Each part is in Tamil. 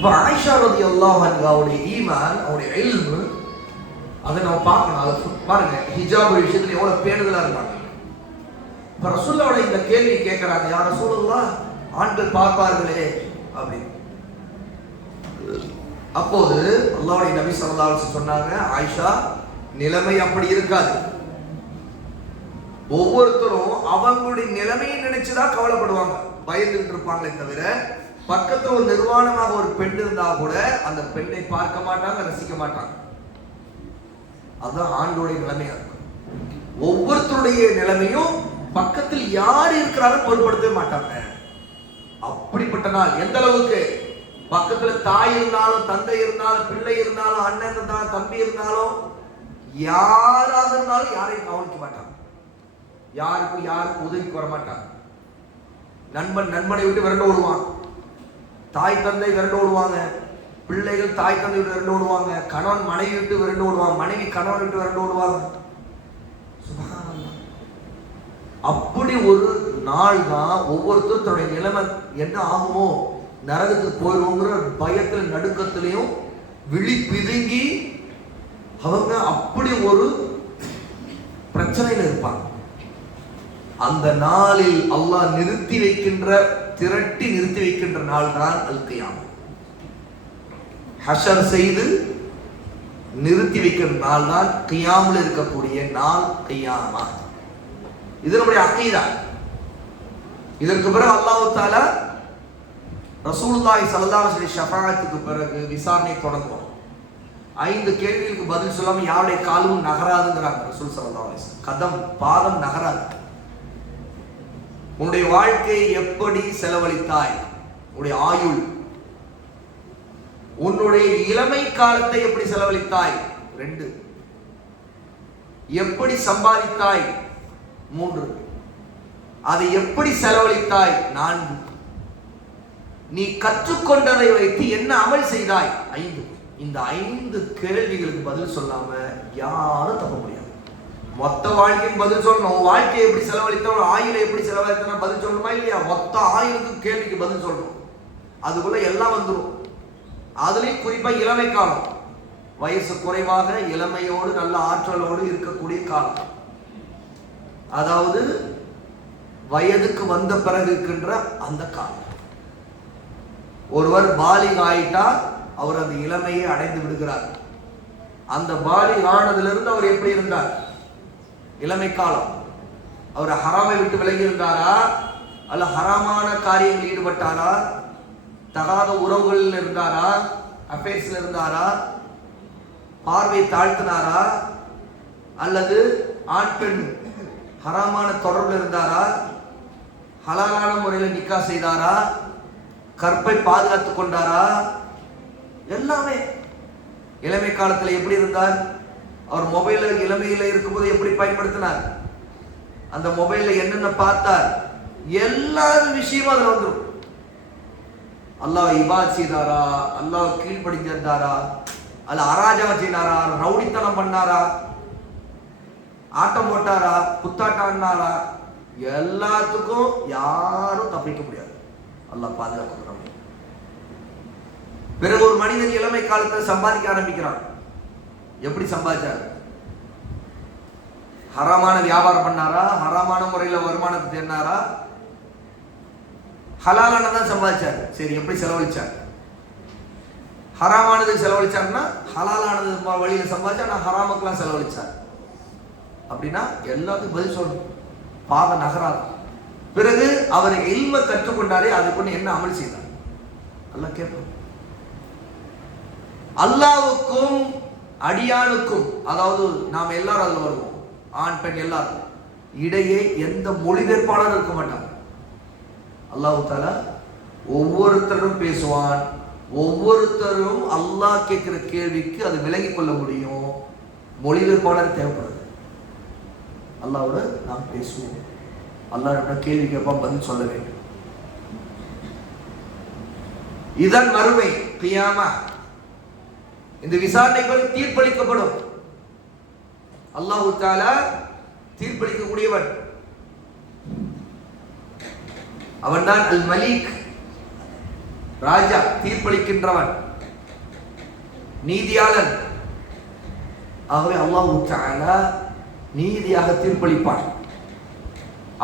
அப்ப ஆயிஷா ரலியல்லாஹு அன்ஹாவுடைய ஈமான், அவருடைய இல்மு, அதை நம்ம பார்க்கணும். அதை பாருங்க, ஹிஜாப் விஷயத்துல எவ்வளவு பேணுதலா இருந்தாங்க. இப்ப ரசூலுல்லாஹ் இந்த கேள்வி கேட்கிறாங்க, யா ரசூலுல்லாஹ், ஆண்கள் பார்ப்பார்களே அப்படின்னு. அப்போது அல்லாஹ்வுடைய நபி ஸல்லல்லாஹு அலைஹி வஸல்லம் சொன்னாங்க, ஆயிஷா, நிலைமை அப்படி இருக்காது. ஒவ்வொருத்தரும் அவங்களுடைய நிலைமையை நினைச்சுதான் கவலைப்படுவாங்க, பயந்துட்டு இருப்பாங்களே தவிர, பக்கத்துல ஒரு நிர்வாணமாக ஒரு பெண் இருந்தா கூட அந்த பெண்ணை பார்க்க மாட்டாங்க, ரசிக்க மாட்டாங்க. அதுதான் ஆண்டோடைய நிலைமையா இருக்கும். ஒவ்வொருத்தருடைய நிலைமையும் பக்கத்தில் யார் இருக்கிறாரும் பொருட்படுத்தவே மாட்டாங்க. அப்படிப்பட்ட நாள். எந்த அளவுக்கு? பக்கத்துல தாய் இருந்தாலும், தந்தை இருந்தாலும், பிள்ளை இருந்தாலும், அண்ணன் இருந்தாலும், தம்பி இருந்தாலும், யாராக இருந்தாலும் யாரையும் கவனிக்க மாட்டாங்க. யாருக்கும் உதவிக்கு வர மாட்டாங்க. நண்பனை விட்டு விரண்டு ஓடுவான், தாய் தந்தை விரண்டு ஓடுவாங்க, பிள்ளைகள் தாய் தந்தை விட்டு விரண்டு ஓடுவாங்க, கணவன் மனைவி விட்டு விரண்டு ஓடுவாங்க, மனைவி கணவன் விட்டு விரண்டு ஓடுவாங்க. சுப்ஹானல்லாஹ். அப்படி ஒரு நாள் தான் ஒவ்வொருத்தரும் தன்னுடைய நிலைமை என்ன ஆகுமோ, நரகத்துக்கு போயிடுவோங்கிற பயத்தில் நடுக்கத்திலையும் விழி பிதுங்கி அவங்க அப்படி ஒரு பிரச்சனையில இருப்பாங்க. அந்த நாளில் அல்லாஹ் திரட்டி நிறுத்தி வைக்கின்ற நாள் தான் அல் கியாமத். ஹஷர் செய்து நிறுத்தி வைக்கிற நாள் தான் கியாமில் இருக்கக்கூடிய நாள் கியாமத். இது நம்முடைய அகீதா. இதற்கு பிறகு அல்லாஹ் தஆலா ரசூலுல்லாஹி ஸல்லல்லாஹு அலைஹி வஸல்லம் ஷஃபாஅத்துக்கு பிறகு விசாரணை தொடங்குவோம். 5 கேள்விகளுக்கு பதில் சொல்லாம யாருடைய காலும் நகராதுங்கிறாங்க ரசூல் ஸல்லல்லாஹு அலைஹி வஸல்லம். பாதம் நகராது. உன்னுடைய வாழ்க்கையை எப்படி செலவழித்தாய்? உன்னுடைய ஆயுள். உன்னுடைய இளமை காலத்தை எப்படி செலவழித்தாய்? 2. எப்படி சம்பாதித்தாய்? 3. அதை எப்படி செலவழித்தாய்? 4. நீ கற்றுக்கொண்டதை வைத்து என்ன அமல் செய்தாய்? 5. இந்த 5 கேள்விகளுக்கு பதில் சொல்லாம யாரும் தப்ப முடியாது. மொத்த வாழ்க்கைக்கு பதில் சொல்லணும். வாழ்க்கையை எப்படி செலவழித்தோம், ஆயுளை எப்படி செலவழித்தோம் பதில் சொல்லணுமா இல்லையா? மொத்த ஆயுளுக்கு கேள்விக்கு பதில் சொல்லணும். அதுக்குள்ள எல்லாம் வந்துடும். அதுலயும் குறிப்பா இளமை காலம், வயசு குறைவாக இளமையோடு நல்ல ஆற்றலோடு இருக்கக்கூடிய காலம். அதாவது வயதுக்கு வந்த பிறகு இருக்கின்ற அந்த காலம். ஒருவர் பாலிக் ஆயிட்டா அவர் அந்த இளமையை அடைந்து விடுகிறார். அந்த பாலிக் ஆனதிலிருந்து அவர் எப்படி இருந்தார்? இளமை காலம். அவர் ஹராமை விட்டு விலகி இருந்தாரா, அல்ல ஹராமான காரியங்களில் ஈடுபட்டாரா, தகாத உறவுகளில் இருந்தாரா, அஃபேர்ஸ்ல இருந்தாரா, பார்வை தாழ்த்தினாரா, அல்லது ஆண் பெண் ஹராமான தொடர்பில் இருந்தாரா, ஹலாலான முறையில் நிக்கா செய்தாரா, கற்பை பாதுகாத்துக் கொண்டாரா? எல்லாமே. இளமை காலத்தில் எப்படி இருந்தார்? அவர் மொபைல இளமையில இருக்கும்போது எப்படி பயன்படுத்தினார்? அந்த மொபைல்ல என்னென்ன பார்த்தார்? எல்லா விஷயமும் அதுல வந்துடும். அல்லாஹ் இபாத் செய்தாரா, அல்லாஹ் கீழ்படிஞ்சிருந்தாரா, அல்ல அராஜகம் செய்தாரா, ரவுடித்தனம் பண்ணாரா, ஆட்டம் போட்டாரா, குத்தாட்டம் ஆடினாரா, எல்லாத்துக்கும் யாரும் தப்பிக்க முடியாது. அல்லாஹ் பாதுகாப்பு. பிறகு ஒரு மனிதன் இளமை காலத்தில் சம்பாதிக்க ஆரம்பிக்கிறான். எப்படி சம்பாதிச்சார்? ஹராமான வியாபாரம் பண்ணாரா, ஹராமான முறையில் வருமானத்தை தேடினாரா, ஹலாலானதான் சம்பாதிச்சார். சரி, எப்படி செலவழிச்சார்? ஹராமானது செலவழிச்சார்னா ஹலாலானது வழியில சம்பாதிச்சா, நான் ஹராமுக்கெல்லாம் செலவழிச்சார் அப்படின்னா எல்லாத்துக்கும் பதில் சொல்லணும். பாத நகராது. பிறகு அவர் இல்ம கற்றுக்கொண்டாரே, அதுக்கு என்ன அமல் செய்தார்? அல்லாஹ் கேட்போம். அல்லாஹ்வுக்கும் அடியானுக்கும், அதாவது நாம் எல்லாரும் அதுல வருவோம், ஆண் பெண் எல்லாரும், இடையே எந்த மொழிபெயர்ப்பாளரும் இருக்க மாட்டாங்க. அல்லாஹ் தஆலா ஒவ்வொருத்தரும் பேசுவான். ஒவ்வொருத்தரும் அல்லாஹ் கேட்கிற கேள்விக்கு அது விளங்கிக் கொள்ள முடியும். மொழிபெயர்ப்பாளர் தேவைப்படுது. அல்லாஹ்வோட நாம் பேசுவோம். அல்லாஹ் கேள்வி கேட்பான், பதில் சொல்ல வேண்டும். இதன் மறுமை கியாமா. இந்த விசாரணைகள் தீர்ப்பளிக்கப்படும். அல்லாஹ் தஆலா தீர்ப்பளிக்கக்கூடியவன். அவன்தான் அல் மலிக். ராஜா, தீர்ப்பளிக்கின்றவன், நீதியாளன். ஆகவே அல்லாஹ் தஆலா நீதியாக தீர்ப்பளிப்பான்.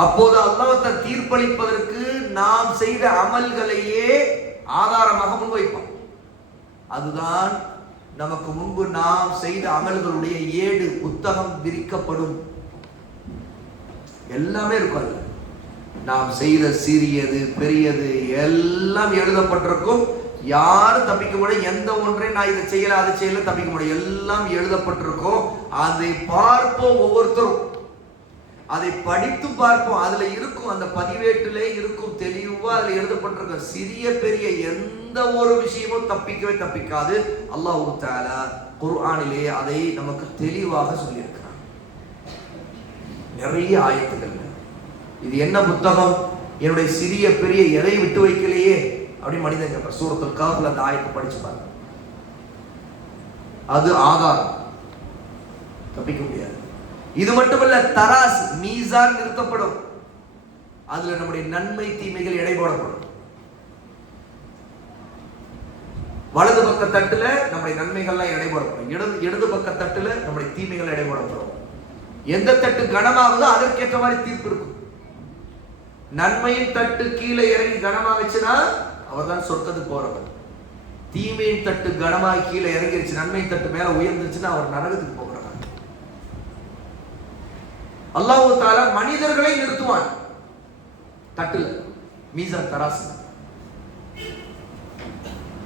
அப்போது அல்லாஹ் தீர்ப்பளிப்பதற்கு நாம் செய்த அமல்களையே ஆதாரமாக முன்வைப்பான். அதுதான் நமக்கு முன்பு நாம் செய்த அமல்களுடைய ஏடு புத்தகம் விரிக்கப்படும். எல்லாமே இருக்கும். நாம் செய்த சிறியது பெரியது எல்லாம் எழுதப்பட்டிருக்கும். யாரும் தப்பிக்க முடியும். எந்த ஒன்றை நான் இதை செய்யல அதை செய்யல தப்பிக்க முடியும். எல்லாம் எழுதப்பட்டிருக்கும். அதை பார்ப்போம், ஒவ்வொருத்தரும் அதை படித்து பார்ப்போம். அதுல இருக்கும், அந்த பதிவேட்டிலே இருக்கும், தெளிவா அதுல எழுதப்பட்டிருக்கும். சிறிய பெரிய எந்த ஒரு விஷயமும் தப்பிக்கவே தப்பிக்காது. அல்லாஹ் தஆலா குர்ஆனிலே அதை நமக்கு தெளிவாக சொல்லியிருக்கிறார். நிறைய ஆயத்துக்கள். இது என்ன புத்தகம்? என்னுடைய சிறிய பெரிய எதை விட்டு வைக்கலையே அப்படி மனிதன் கேட்பார். சூரத்துல் கஹ்ஃப்ல அந்த ஆயத்தை படிச்சு பாருங்க. அது ஆதாரம், தப்பிக்க முடியாது. இது மட்டுமல்ல, தராஸ் மீசான் நிறுத்தப்படும். அதுல நம்முடைய நன்மை தீமைகள் எடை போடப்படும். வலது பக்க தட்டுல நம்முடைய நன்மைகள்லாம் எடை போடப்படும். இடது பக்க தட்டுல நம்முடைய தீமைகள் எடை போடப்படும். எந்த தட்டு கனமாகுதோ அதற்கேற்ற மாதிரி தீர்ப்பு இருக்கும். நன்மையின் தட்டு கீழே இறங்கி கனமாகிச்சுன்னா அவர் தான் சொர்க்கத்துக்கு போறவர். தீமையின் தட்டு கனமாகி கீழே இறங்கிருச்சு, நன்மையின் தட்டு மேல உயர்ந்துச்சுன்னா அவர் நரகத்துக்கு போகிறவர். அல்லாஹ் தஆலா மனிதர்களை நிறுத்துவான் தட்டுல, மீசான் தராசு.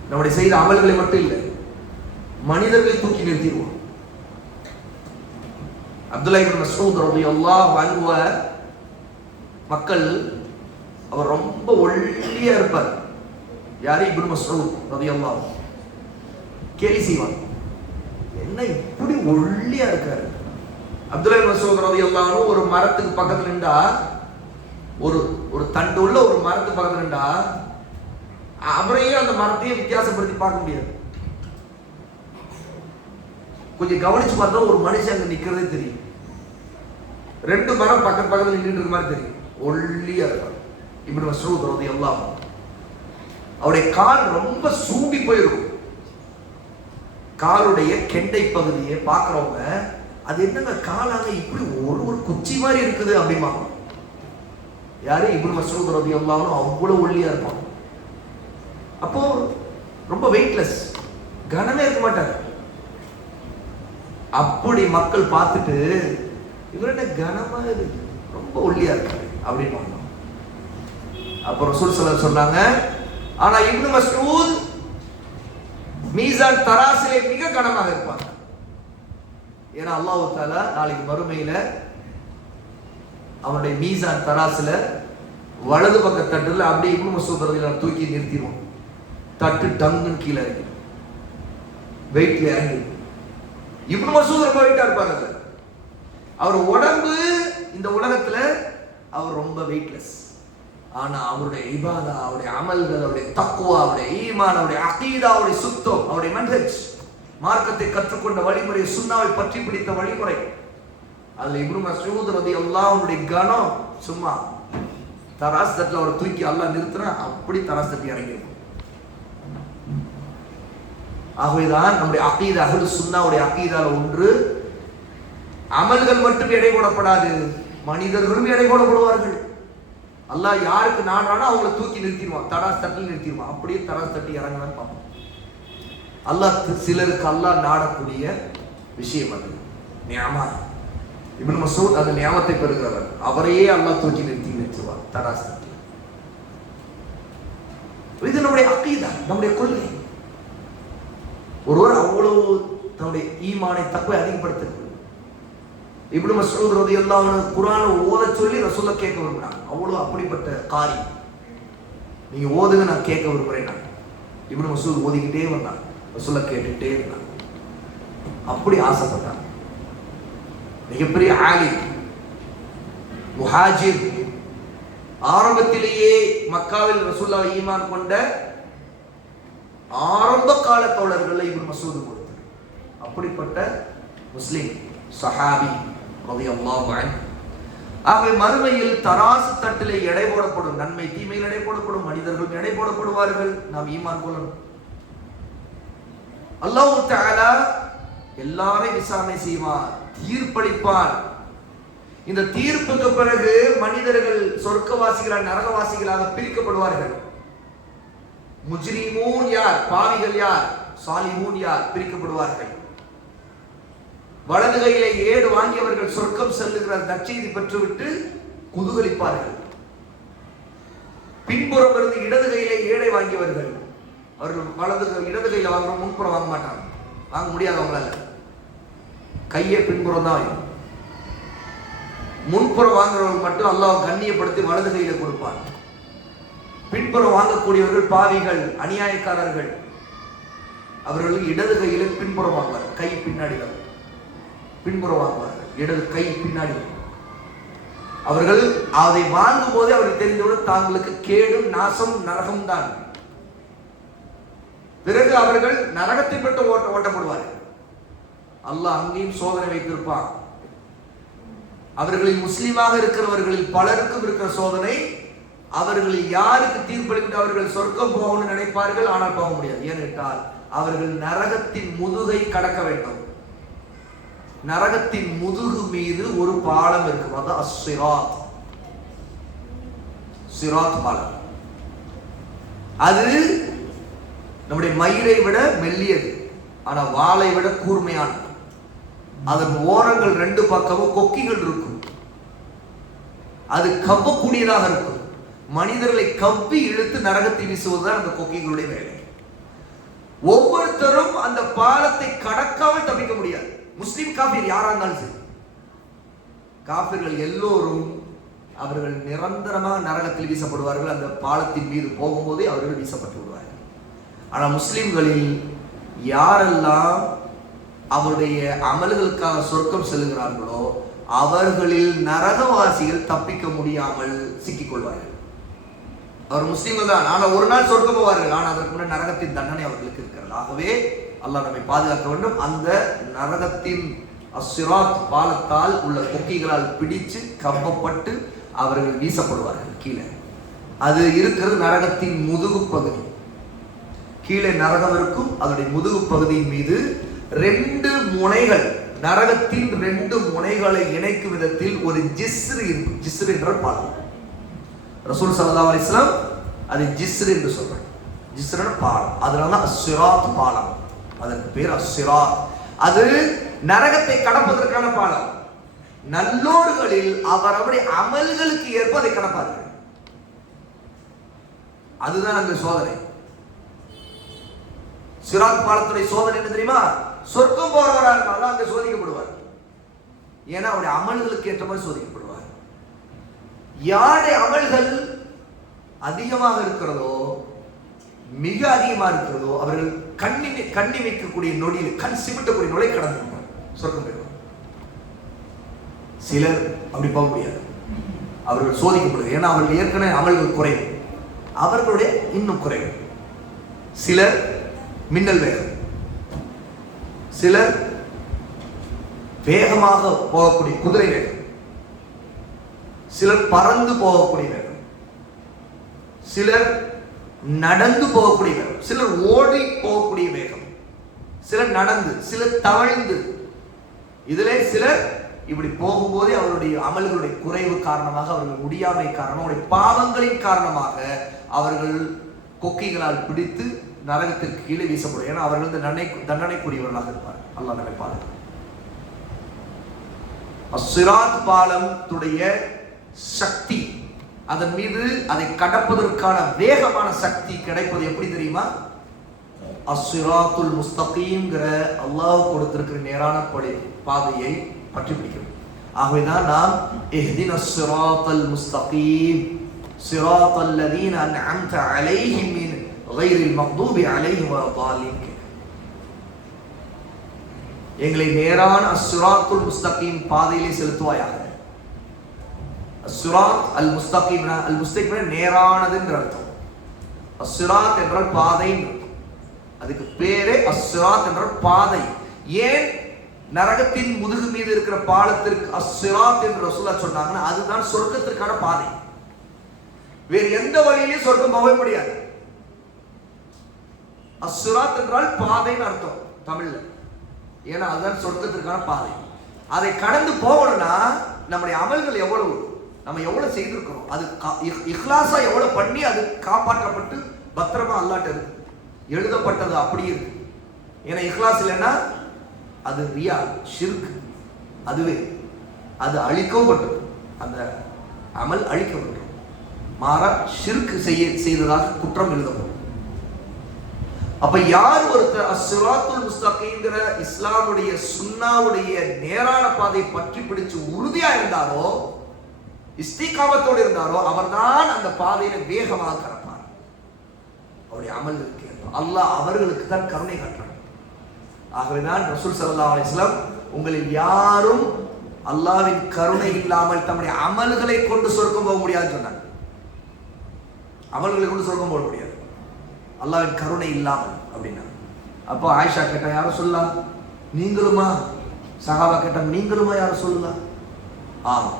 நம்முடைய செய்த அமல்களை மட்டும் இல்லை, மனிதர்களை தூக்கி நிறுத்திடுவான். அப்துல்லாஹ் இப்னு மஸ்ஊத் ரலியல்லாஹு அன்ஹு மக்கள், அவர் ரொம்ப ஒல்லியா இருப்பார். யாரு? இப்னு மஸ்ஊத் ரலியல்லாஹு. கேலி செய்வான், என்ன இப்படி ஒல்லியா இருக்காரு. அப்துல்லாஹ் இப்னு மஸ்ஊத் ரலியல்லாஹு அன்ஹு ஒரு மரத்துக்கு பக்கத்துல நின்றா, ஒரு தண்டு உள்ள ஒரு மரத்துக்கு பக்கத்துல நின்றா அவரையும் அந்த மரத்தையும் வித்தியாசப்படுத்தி பார்க்க முடியாது. கொஞ்சம் கவனிச்சு பார்த்தா ஒரு மனுஷன் அங்க நிக்கிறதே தெரியும். ரெண்டு மரம் பக்கத்துல நின்றுட்டு இருக்க மாதிரி தெரியும். ஒல்லியா இருப்பார் இப்னு மஸ்ஊத் ரலியல்லாஹு. அவருடைய கால் ரொம்ப சூம்பி போயிருக்கும். காலுடைய கெண்டை பகுதியை பார்க்கிறவங்க, அது என்னங்க காலாக இப்படி ஒரு குச்சி மாதிரி இருக்குது அப்படிம்பாங்க. யாரு? இப்னு மஸ்ஊத் ரலியல்லாஹு அவ்வளவு ஒல்லியா இருப்பாங்க. அப்போ ரொம்ப வெயிட்லெஸ், கனமே இருக்க மாட்டார். அப்படி மக்கள் பார்த்துட்டு, இவர் என்ன கனமா இருக்கு, ரொம்ப ஒல்லியா இருக்காரு அப்படின்னு. அப்ப ரசூல் ஸல்லல்லாஹு அலைஹி சொன்னாங்க, ஆனா இப்னு மஸ்ஊத் மீசான் தராசிலே மிக கனமாக இருப்பாங்க. ஏன்னா அல்லாஹ் தஆலா நாளைக்கு மறுமையில அவனுடைய மீசான் தராசுல வலது பக்க தட்டுல அப்படியே இப்னு மஸ்ஊத் ரலியல்லாஹு தூக்கி நிறுத்திடுவோம். தட்டு டங்குன்னு கீழே இறங்கி வெயிட்ல இறங்கி. இப்னு மஸ்ஊத் ரொம்ப வெயிட்டா இருப்பாங்க. அவர் உடம்பு இந்த உலகத்துல அவர் ரொம்ப வெயிட்லெஸ். ஆனா அவருடைய இபாதா, அவருடைய அமல்கள், அவருடைய தக்வா, அவருடைய ஈமான், அவருடைய அகீதா, அவருடைய சுத்தம், அவருடைய மன்ஹஜ், மார்க்கத்தை கற்றுக்கொண்ட வழிமுறை, சுன்னாவை பற்றி பிடித்த வழிமுறை, அதுல இப்னு மஸ்ஊத் ரலியல்லாஹு அன்ஹுடைய கனம் சும்மா தராஸ் தட்டுல அவரை தூக்கி அல்லாஹ் நிறுத்தினா அப்படி தராஸ் தட்டி இறங்கிடும். ஆகவேதான் நம்முடைய அகீதா, அஹ்லு சுன்னாவுடைய அகீதால ஒன்று, அமல்கள் மட்டும் எடை போடப்படாது, மனிதர்களும் எடை போடப்படுவார்கள். அல்லாஹ் யாருக்கு நாடானோ அவங்களை தூக்கி நிறுத்திடுவான், தராஸ் தட்டில் நிறுத்திடுவான். அப்படியே தராஸ் தட்டி இறங்கலாம் பார்ப்போம். அல்லாஹ் சிலருக்கு அல்லாஹ் நாடக்கூடிய விஷயம் அது நியாமா. இப்னு மஸ்ஊத் அந்த நியாமத்தை பெறுகிறவர். அவரையே அல்லாஹ் தூக்கி நிறுத்துவார் தராஸ் தட்டில். இது நம்முடைய அகீதா, நம்முடைய கொள்கை. ஒருவர் அவ்வளவு தன்னுடைய ஈமானை தக்வை அதிகப்படுத்த. இப்னு மஸ்ஊத் ரலியல்லாஹு அன்ஹு குர்ஆனை ஓத சொல்லி ரசூலுல்லாஹ் கேட்க விரும்புறாங்க. அவ்வளவு அப்படிப்பட்ட காரி, நீங்க ஓதுங்க நான் கேட்க விரும்புறேன். இப்னு மஸ்ஊத் ஓதிக்கிட்டே வந்தாங்க, ரசூலுல்லாஹ் கேட்டுட்டே இருந்தாங்க. அப்படி ஆசைப்பட்டாங்க. மிகப்பெரிய ஆலிம், முஹாஜிர், ஆரம்பத்திலேயே மக்காவில் ரசூலுல்லாஹ் ஈமான் கொண்ட ஆரம்ப கால தோழர்கள் இப்னு மஸ்ஊத் கொடுத்தார். அப்படிப்பட்ட முஸ்லிம் சஹாபி ரலியல்லாஹு அன்ஹு ஆகவே மறுமையில் தராசு தட்டிலே எடை போடப்படும், நன்மை தீமையில் எடை போடப்படும், மனிதர்கள் எடை போடப்படுவார்கள். நாம் ஈமான் கொள்ளணும். அல்லாஹ் தஆலா எல்லாரையும் விசாரணை செய்வான், தீர்ப்பளிப்பான். இந்த தீர்ப்புக்கு பிறகு மனிதர்கள் சொர்க்கவாசிகளாக நரகவாசிகளாக பிரிக்கப்படுவார்கள். முஜ்ரிமூன் யார், பாவிகள் யார், சாலிமூன் யார் பிரிக்கப்படுவார்கள். வலது கையிலே ஏடு வாங்கியவர்கள் சொர்க்கம் செல்லுகிற நற்செய்தி பெற்றுவிட்டு குதூகலிப்பார்கள். பின்புறம் இருந்து இடது கையிலே ஏடை வாங்கியவர்கள், அவர்கள் இடது கையில வாங்குறோம், முன்புறம் வாங்க மாட்டாங்க, வாங்க முடியாது அவங்களால. கையை பின்புறம் தான் வாங்கும். முன்புறம் வாங்குறவர்கள் மட்டும் அல்லாஹ் கண்ணியப்படுத்தி வலது கையில கொடுப்பான். பின்புறம் வாங்கக்கூடியவர்கள் பாவிகள், அநியாயக்காரர்கள், அவர்களுக்கு இடது கையில பின்புறம் வாங்குவார். கை பின்னாடி பின்புறம் வாங்குவார்கள், இடது கை பின்னாடி. அவர்கள் அதை வாங்கும் போதே அவர்கள் தெரிந்தவுடன் தாங்களுக்கு கேடும் நாசம் நரகம் தான். பிறகு அவர்கள் நரகத்தை பெற்று ஓட்டப்படுவார்கள். அல்லாஹ் அங்கேயும் சோதனை வைத்திருப்பான். அவர்களில் முஸ்லீமாக இருக்கிறவர்களில் பலருக்கும் இருக்கிற சோதனை, அவர்களில் யாருக்கு தீர்ப்பளித்து அவர்கள் சொர்க்கம் போகணும்னு நினைப்பார்கள், ஆனால் போக முடியாது. ஏனென்றால் அவர்கள் நரகத்தின் முதுகை கடக்க வேண்டும். நரகத்தின் முதுகு மீது ஒரு பாலம் இருக்கும், அது அஸ்ஸிராத், சிராத் பாலம். அது நம்முடைய மயிரை விட மெல்லியது, ஆனா வாளை விட கூர்மையானது. அதன் ஓரங்கள் ரெண்டு பக்கமும் கொக்கிகள் இருக்கும். அது கவ்வக்கூடியதாக இருக்கும். மனிதர்களை கவ்வி இழுத்து நரகத்தில் வீசுவதுதான் அந்த கொக்கிகளுடைய வேலை. ஒவ்வொருத்தரும் அந்த பாலத்தை கடக்காமல் தப்பிக்க முடியாது. முஸ்லிம் காபிர் யாரா இருந்தாலும் சரி, காபிர்கள் எல்லோரும் அவர்கள் நிரந்தரமாக நரகத்தில் வீசப்படுவார்கள். அந்த பாலத்தின் மீது போகும்போதே அவர்கள் வீசப்பட்டு விடுவார்கள். ஆனால் முஸ்லிம்களில் யாரெல்லாம் அவருடைய அமல்களுக்காக சொர்க்கம் செல்லுகிறார்களோ அவர்களில் நரகவாசிகள் தப்பிக்க முடியாமல் சிக்கிக்கொள்வார்கள். அவர் முஸ்லிம்கள் தான், ஆனால் ஒரு நாள் சொர்க்கம் போவார்கள். ஆனால் அதற்கு முன்னாடி நரகத்தின் தண்டனை அவர்களுக்கு இருக்கிறது. ஆகவே அல்லாஹ் நம்மை பாதுகாக்க வேண்டும். அந்த நரகத்தின் அஸ்ஸிராத் பாலத்தால் உள்ள கொக்கிகளால் பிடிச்சு கம்பப்பட்டு அவர்கள் வீசப்படுவார்கள் கீழே. அது இருக்கிறது நரகத்தின் முதுகு பகுதி. கீழே நரகம் இருக்கும், அதனுடைய முதுகு பகுதியின் மீது ரெண்டு முனைகள், நரகத்தின் ரெண்டு முனைகளை இணைக்கும் விதத்தில் ஒரு ஜிஸ்ரு இருக்கும். ஜிஸ்ரு என்ற பாலம். ரசூல் ஸல்லல்லாஹு அலைஹி வஸல்லம் அது ஜிஸ்ரு என்று சொல்றாங்க. ஜிஸ்ருன பாலம், அதனால அஸ்ஸிராத் பாலம், அதற்கு பேர் அஸ்ஸிராத். அது நரகத்தை கடப்பதற்கான பாலம். நல்லோர்களில் அவரவருடைய அமல்களுக்கு ஏற்ப அதை கடப்பார்கள். அதுதான் அந்த சோதனை. சிராத் பாலத்துடைய சோதனை என்ன தெரியுமா? சொர்க்கம் போறவராக இருந்தாலும் அங்க சோதிக்கப்படுவார். ஏன்னா அவருடைய அமல்களுக்கு ஏற்ற மாதிரி சோதிக்கப்படுவார். யாருடைய அமல்கள் அதிகமாக இருக்கிறதோ, மிக அதிகமாக இருக்கிறதோ, அவர்கள் கண்ணி வைக்கக்கூடிய நொடியில், கண் சிமிட்டக்கூடிய நொடி கடந்து சொர்க்கம் போயிடுவார். சிலர் அப்படி போக முடியாது, அவர்கள் சோதிக்கப்படுது. ஏன்னா அவர்கள் ஏற்கனவே அமல்கள் குறைவு, அவர்களுடைய இன்னும் குறைவு. சிலர் மின்னல் வேகம், சிலர் வேகமாக போகக்கூடிய குதிரை வேகம், சிலர் பறந்து போகக்கூடிய வேகம், சிலர் நடந்து போகக்கூடிய வேகம், சிலர் ஓடி போகக்கூடிய வேகம், சிலர் நடந்து, சிலர் தவழ்ந்து. இதிலே சிலர் இப்படி போகும்போதே அவருடைய அமல்களுடைய குறைவு காரணமாக, அவர்கள் முடியாமை காரணமாக, அவருடைய பாவங்களின் காரணமாக அவர்கள் கொக்கிகளால் பிடித்து நரகத்திற்கு கீழே வீசப்படும். ஏன்னா அவர்கள் தண்டனைக்குரியவர்களாக இருப்பார். அல்லாஹ் நம்மை பாதுகாப்பார். அஸ்ஸிராத் பாலத்துடைய சக்தி, அதன் மீது அதை கடப்பதற்கான வேகமான சக்தி கிடைப்பது எப்படி தெரியுமா? அஸ்ஸிராத்துல் முஸ்தகீம்ங்கிற அல்லாஹ் கொடுத்திருக்கிற நேரான பாதையை பற்றி பிடிக்கும். ஆகவேதான் நாம் இஹ்தினஸ் ஸிராத்தல் முஸ்தகீம் ஸிராத்தல் லதீன அன்அம்த அலைஹிம் மின் கைரில் மக்தூபி அலைஹிம் வலதாலின், எங்களை நேரான அஸ்ஸிராத்துல் முஸ்தகீம் பாதையிலே செலுத்துவாயாக. அஸ்ஸிராத் அல் முஸ்தகீம், அல் முஸ்தகீம் நேரானது என்ற அர்த்தம். அஸ்ஸிராத் என்றால் பாதை, அதுக்கு பேரே அஸ்ஸிராத் என்றால் பாதை. ஏன் நரகத்தின் முதுகு மீது இருக்கிற பாலத்திற்கு அஸ்ஸிராத் என்று ரசூலுல்லாஹ் சொன்னாங்கன்னா அதுதான் சொர்க்கத்திற்கான பாதை. வேறு எந்த வழியிலையும் சொர்க்கம் போக முடியாது. அஸ்ஸிராத் என்றால் பாதைன்னு அர்த்தம் தமிழ்ல. ஏன்னா அதுதான் சொர்க்கத்திற்கான பாதை. அதை கடந்து போகணும்னா நம்முடைய அமல்கள் எவ்வளவு, நம்ம எவ்வளவு செய்திருக்கிறோம், அது இஹ்லாஸா எவ்வளவு பண்ணி அது காப்பாற்றப்பட்டு பத்திரமா அல்லாஹ்ட்ட இருக்கு, எழுதப்பட்டது அப்படியே இருக்கு. ஏன்னா இஹ்லாஸ் இல்லைன்னா அது ரியா, ஷிர்க், அதுவே அது அழிக்கப்பட்டது, அந்த அமல் அழிக்கப்பட்டது. மாறா ஷிர்க் செய்ததாக குற்றம் எழுதப்படும். அப்ப யார் ஒருத்தர் அஸ்ஸிராத்துல் முஸ்தகீம்ங்கிற இஸ்லாமுடைய சுன்னாவுடைய நேரான பாதை பற்றி பிடிச்சு உறுதியா இருந்தாரோ, இஸ்திகாமத்தோடு இருந்தாரோ, அவர்தான் அந்த பாதையில வேகமாக கடப்பார். அவருடைய அமல்களுக்கு அல்லாஹ் அவர்களுக்கு தான் கருணை காட்டுறார். ஆகவேதான் ரசூல் ஸல்லல்லாஹு அலைஹி வஸல்லம் உங்களில் யாரும் அல்லாஹ்வின் கருணை இல்லாமல் தம்முடைய அமல்களை கொண்டு சொர்க்கம் போக முடியாதுன்னு சொன்னாங்க. அமல்களை கொண்டு சொர்க்கம் போக முடியாது அல்லாஹ்வின் கருணை இல்லாமல் அப்படின்னா. அப்போ ஆயிஷா கேட்டா யாரும் சொல்லலாம், நீங்களுமா? சஹாபா கேட்டா நீங்களுமா? யாரும் சொல்லலாம்.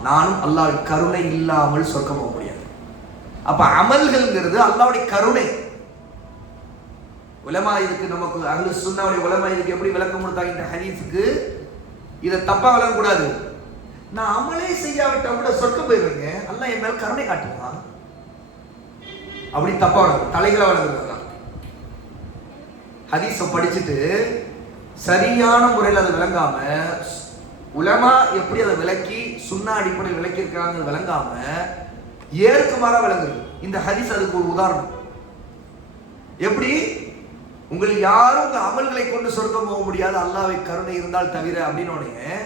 நானும் அல்லாஹ்வின் கருணை இல்லாமல் சொர்க்கம் போக முடியாது. அப்ப அமல்கள்ங்கிறது அல்லாஹ்வுடைய கருணை. உலமா இதுக்கு நமக்கு அஹ்லு சுன்னாவுடைய உலமா இதுக்கு எப்படி விளக்கம் கொடுத்தாங்க இந்த ஹதீஸுக்கு? இதை தப்பா விளக்க கூடாது. நான் அமலே செய்யாவிட்டா கூட சொர்க்கம் போயிருவேங்க, அல்லாஹ் என் மேல கருணை காட்டுவான் அப்படி தப்பா வளர்க்கும், தலைகளை வளர்க்குறாங்க. ஹதீஸை படிச்சுட்டு சரியான முறையில் அதை விளங்காம, உலமா எப்படி அதை விளக்கி சுன்னா அடிப்படை விளக்கி இருக்காங்க விளங்காம ஏற்கு மாறா விளங்குது. இந்த ஹதீஸ் அதுக்கு ஒரு உதாரணம். எப்படி உங்களுக்கு யாரும் உங்க அமல்களை கொண்டு சொர்க்கம் போக முடியாது அல்லாஹ்வை கருணை இருந்தால் தவிர அப்படின்னு.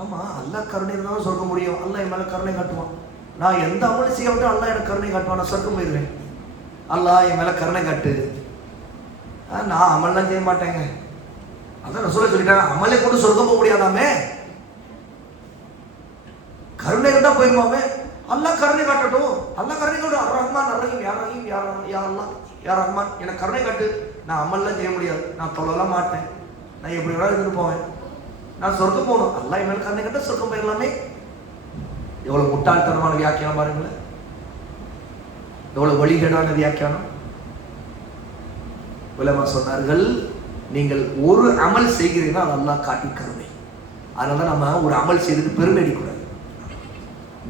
ஆமா, அல்லாஹ் கருணை இருந்தாலும் சொர்க்க முடியும், அல்லாஹ் என் மேல கருணை காட்டுவான். நான் எந்த அமலும் செய்ய விட்டு அல்லாஹ் எனக்கு கருணை காட்டுவான், நான் சொர்க்கம் போயிடுவேன். அல்லாஹ் என் மேல கருணை காட்டு, நான் அமல்லாம் செய்ய மாட்டேங்க. அதான் ரசூலுல்லாஹ் சொல்லிட்டாங்க, அமலை கொண்டு சொர்க்கம் போக முடியாதாமே, கருணை இருந்தா போயிருமாமே. அல்லாஹ் கருணை காட்டட்டும், அல்லாஹ் கருணை காட்டு. அர் ரஹ்மான் அர் ரஹீம், யா ரஹீம் யா அல்லாஹ் யா ரஹ்மான், எனக்கு கருணை காட்டு. நான் அமல்லாம் செய்ய முடியாது, நான் தொழலாம் மாட்டேன், நான் எப்படி வேணாலும் இருந்துட்டு போவேன், நான் சொர்க்கம் போகணும், அல்லாஹ் என் மேல கருணை காட்ட சொர்க்கம் போயிடலாமே. எவ்வளவு முட்டாள்தனமான வியாக்கியானம் பாருங்களேன், எவ்வளவு வழிகேடான வியாக்கியானம். உலமா சொன்னார்கள், நீங்கள் ஒரு அமல் செய்கிறீங்கன்னா அது அல்லாஹ் காட்டி கருணை. அதனால நம்ம ஒரு அமல் செய்துட்டு பெருமை அடிக்கூடாது.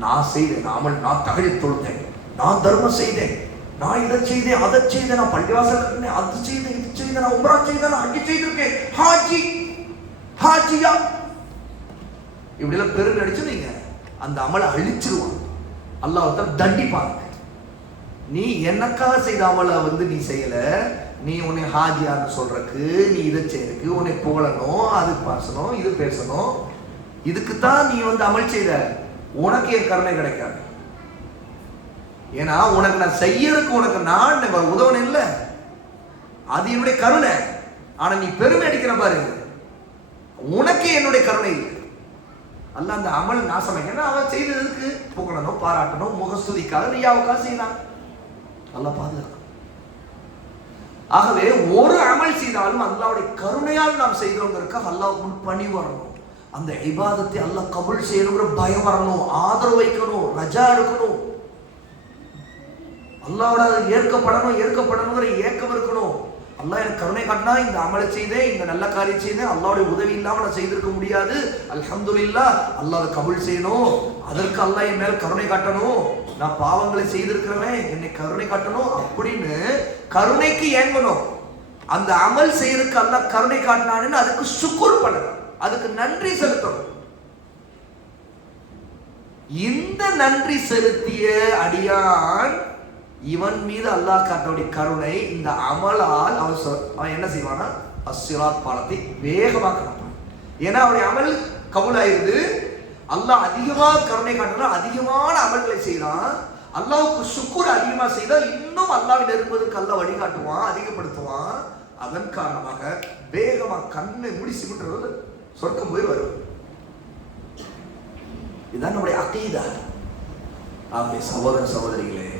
நான் செய்தேன் அமல், நான் தஹஜ்ஜுத் தொழுதேன், நான் தர்மம் செய்தேன், நான் இதை செய்தேன் அதை செய்தேன், நான் பள்ளிவாசல் கட்டினேன், அது செய்தேன் இது செய்தேன், நான் உம்ரா செய்தேன், நான் ஹஜ் செய்திருக்கேன், ஹாஜியா இப்படி எல்லாம் பெருமை அடிச்சு நீங்க அந்த அமலை அழிச்சிருவான், அல்லாஹ் தான் தண்டிப்பாங்க. நீ எனக்காக செய்த அமலை நீ செய்யல, நீ உன்னை ஹாஜியான்னு சொல்றதுக்கு, நீ இதை செய்யறதுக்கு, உன்னை புகழணும், அது பேசணும், இது பேசணும், இதுக்குத்தான் நீ அமல் செய்த, உனக்கு என் கருணை கிடைக்காது. ஏன்னா உனக்கு நான் செய்யறதுக்கு உனக்கு நான் உதவணும் இல்லை, அது என்னுடைய கருணை. ஆனா நீ பெருமை அடிக்கிற பாரு, உனக்கு என்னுடைய கருணை இல்லை. அல்ல அந்த அமல் நாசம். ஏன்னா அவன் செய்ததுக்கு புகழணும், பாராட்டணும், முகஸ்துதிக்காக ரியாவுக்காக செய்யலாம், நல்லா பாதுகாக்க. ஆகவே ஒரு அமல் செய்தாலும் அல்லாஹ்வுடைய கருணையால் நாம் செய்கிறோங்கிறதுக்காக அல்லாஹ்வுக்கு முன் பணிவு வரணும். அந்த இபாதத்தை அல்லாஹ் கபூல் செய்யணுங்கிற பயம் வரணும், ஆதரவு வைக்கணும், ரஜா எடுக்கணும், அல்லாஹ்வோட ஏற்கப்படணுங்கிற ஏக்கம் இருக்கணும். அல்லாஹ் எனக்கு கருணை காட்டினா இந்த அமலை செய்தேன், இந்த நல்ல காரியம் செய்தேன், அல்லாஹ்வுடைய உதவி இல்லாம நான் செய்திருக்க முடியாது, அல்ஹம்துலில்லாஹ் அல்லாஹ் கபூல் செய்யணும், அதற்கு அல்லாஹ் என் மேல கருணை காட்டணும், நான் பாவங்களை செய்திருக்கிறவன் என்னை கருணை காட்டணும் அப்படின்னு கருணைக்கு ஏங்கணும். அந்த அமல் செய்யறதுக்கு அல்லாஹ் கருணை காட்டினான்னு அதுக்கு சுக்குர் பண்ணணும், அதுக்கு நன்றி செலுத்தணும். இந்த நன்றி செலுத்திய அடியான் இவன் மீது அல்லாஹ் காட்டக்கூடிய கருணை இந்த அமலால் அவன் என்ன செய்வானா, அஸ்ஸிராத் பாலத்தை வேகமாக கடப்பான். ஏன்னா அவனுடைய அமல் கபூலாயிருது, அல்லாஹ் அதிகமாக கருணை காட்டினா அதிகமான அமல்களை செய்தான், அல்லாஹ்வுக்கு சுக்குர் அதிகமாக செய்தால் இன்னும் அல்லாஹ்வை நெருங்குவதற்கு அல்லாஹ் வழிகாட்டுவான், அதிகப்படுத்துவான். அதன் காரணமாக வேகமாக கண்ணை மூடி சிமிட்டுறது சொர்க்கம் போய் வரும். இதுதான் நம்முடைய அகீதா. ஆகவே சகோதர சகோதரிகளே,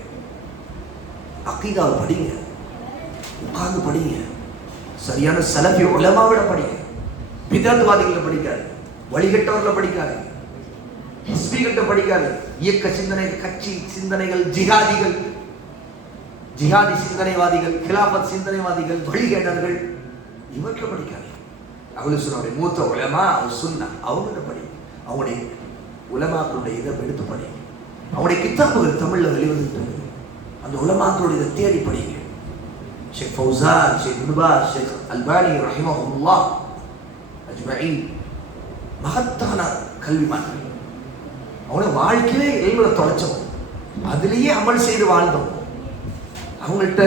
அகீதாவை படிங்க, உட்கார்ந்து படிங்க, சரியான சலஃபி உலமாவிட படிங்க. பிதத்வாதிகளை படிக்காது, வழிகட்டவர்களை படிக்காது, ஹிஸ்பிகிட்ட படிக்காது, இயக்க சிந்தனைகள், கட்சி சிந்தனைகள், ஜிஹாதி சிந்தனைவாதிகள், கிலாபத் சிந்தனைவாதிகள், வழிகேடர்கள், இவற்றை படிக்காது. அஹ்லுசுன்னாவுடைய மூத்த உலமா சுன்னா அவங்கள படி, அவங்களுடைய உலமாக்களுடைய இதை எடுத்து படி, அவங்களுடைய கித்தாபுகள் தமிழ்ல வெளிவந்துட்டு அந்த உலமாக்களுடைய இதை தேடி படிங்க. ஷேக் ஃபௌசான், ஷேக் இப்னு பாஸ், ஷேக் அல்பானி ரஹிமஹுல்லாஹ் அஜ்மஈன் மகத்தான கல்விமான்கள். அவங்கள வாழ்க்கையிலே இல்முல தொலைச்சோம், அதுலேயே அமல் செய்து வாழ்ந்தோம். அவங்கள்ட்ட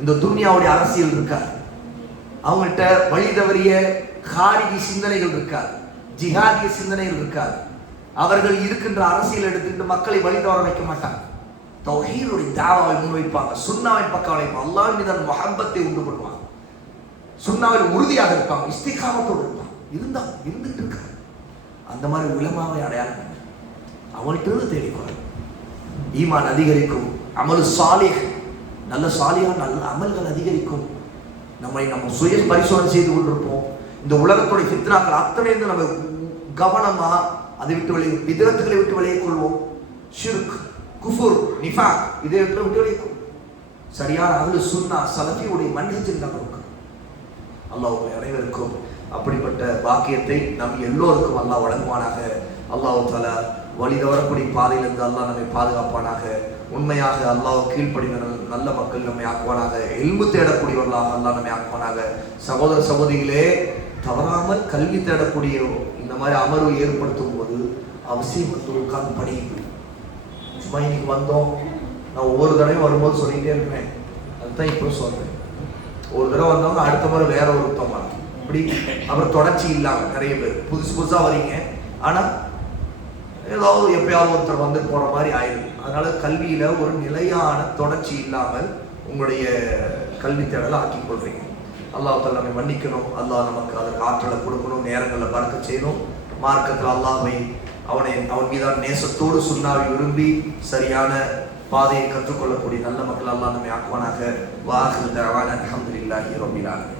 இந்த துன்யாவுடைய அரசியல் இருக்காது, அவங்கள்ட்ட வழி தவறிய காரிகி சிந்தனைகள் இருக்காது, ஜிஹாதிய சிந்தனைகள் இருக்காது. அவர்கள் இருக்கின்ற அரசியல் எடுத்துக்கிட்டு மக்களை வழி தவற வைக்க மாட்டாங்க. தௌஹீதுடைய தாவாவை முன்வைப்பாங்க, சுன்னாவின் பக்கம் அழைப்பாங்க, அல்லாஹ்வின் மீதான முஹப்பத்தை உண்டு பண்ணுவாங்க, சுன்னாவில் உறுதியாக இருப்பாங்க, இஸ்திகாமத்தோடு இருப்பாங்க. இருந்துட்டு இருக்காங்க. அந்த மாதிரி உலமாவை அடையாளம் அவங்கள்ட்ட தேடிக்கொள்ள ஈமான் அதிகரிக்கும், அமல் சாலிஹ் நல்ல சாலிஹா நல்ல அமல்கள் அதிகரிக்கும். நம்ம சுய பரிசோதனை செய்து கொண்டிருப்போம். இந்த உலகத்துடைய ஃபித்னாக்கள் அத்தனை நம்ம கவனமா அதை விட்டு வெளியே, பிதத்துகளை விட்டு வெளியே கொள்வோம். ஷிர்க், குஃபுர், நிஃபாக் இதை விட்டு வெளியே கொள்வோம். சரியான அஹ்லு சுன்னா சலஃபியுடைய மன்ஹஜில் நம்ம இருக்கோம். அல்லாஹ் உங்கள் அனைவருக்கும் அப்படிப்பட்ட பாக்கியத்தை நம் எல்லோருக்கும் அல்லாஹ் வழங்குவானாக. அல்லாஹ் தஆலா வழி தவறக்கூடிய பாதையிலிருந்து அல்லாஹ் நம்மை பாதுகாப்பானாக. உண்மையாக அல்லாஹ் கீழ்ப்படிந்த நல்ல மக்கள் நம்மை ஆக்குவானாக. இல்மு தேடக்கூடியவர்களாக அல்லாஹ் நம்மை ஆக்குவானாக. சகோதர சகோதரிகளே, தவறாமல் கல்வி தேடக்கூடிய இந்த மாதிரி அமர்வு ஏற்படுத்தும் போது அவசியம் உட்கார்ந்து படிங்க. சும்மா இன்னைக்கு வந்தோம், நான் ஒவ்வொரு தடவையும் வரும்போது சொல்லிகிட்டே இருப்பேன், அதுதான் இப்போ சொல்றேன். ஒரு தடவை வந்தவங்க அடுத்த முறை வேற ஒருத்தவங்க வரும், இப்படி அப்புறம் தொடர்ச்சி இல்லாமல் நிறைய பேர் புதுசா வரீங்க, ஆனால் ஏதாவது எப்பயாவது ஒருத்தர் வந்து போற மாதிரி ஆயிடும். அதனால கல்வியில ஒரு நிலையான தொடர்ச்சி இல்லாமல் உங்களுடைய கல்வி தேடலை ஆக்கிக் கொள்றீங்க. அல்லாஹ் தஆலா நம்மை மன்னிக்கணும். அல்லாஹ் நமக்கு அதற்கு ஆற்றலை கொடுக்கணும், நேரங்களில் பறக்கச் செய்யணும். மார்க்கத்தில் அல்லாஹ்வை அவன் மீதான நேசத்தோடு சுன்னாவை விரும்பி சரியான பாதையை கற்றுக்கொள்ளக்கூடிய நல்ல மக்கள் அல்லாஹ் நம்மை ஆக்குவானாக. வாஹிரு தஅவானா அல்ஹம்துலில்லாஹி ரப்பில் ஆலமீன்.